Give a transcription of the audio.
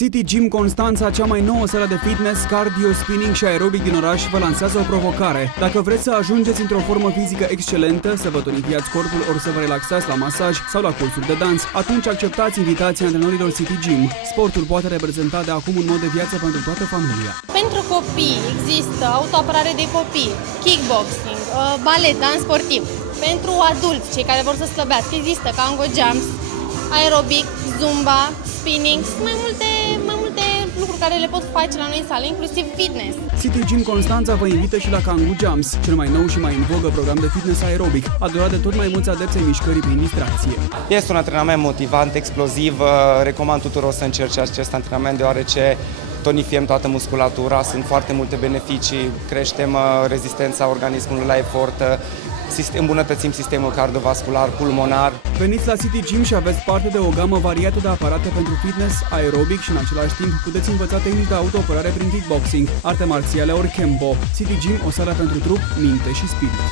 City Gym Constanța, cea mai nouă sală de fitness, cardio, spinning și aerobic din oraș, vă lansează o provocare. Dacă vreți să ajungeți într-o formă fizică excelentă, să vă tonifiați corpul ori să vă relaxați la masaj sau la cursuri de dans, atunci acceptați invitația antrenorilor City Gym. Sportul poate reprezenta de acum un mod de viață pentru toată familia. Pentru copii există autoapărare de copii, kickboxing, balet, dans sportiv. Pentru adulți, cei care vor să slăbească, există Kango Jumps, aerobic, zumba, spinning, mai multe lucruri care le pot face la noi în sală, inclusiv fitness. City Gym Constanța vă invită și la Kango Jumps, cel mai nou și mai în vogă program de fitness aerobic, adorat de tot mai mulți adepți ai mișcării prin distracție. Este un antrenament motivant, exploziv, recomand tuturor să încerce acest antrenament deoarece tonifiem toată musculatura, sunt foarte multe beneficii, creștem rezistența organismului la efort, îmbunătățim sistemul cardiovascular, pulmonar. Veniți la City Gym și aveți parte de o gamă variată de aparate pentru fitness, aerobic și în același timp puteți învăța tehnici de autoapărare prin kickboxing, arte marțiale ori Kempo. City Gym, o sală pentru trup, minte și spirit.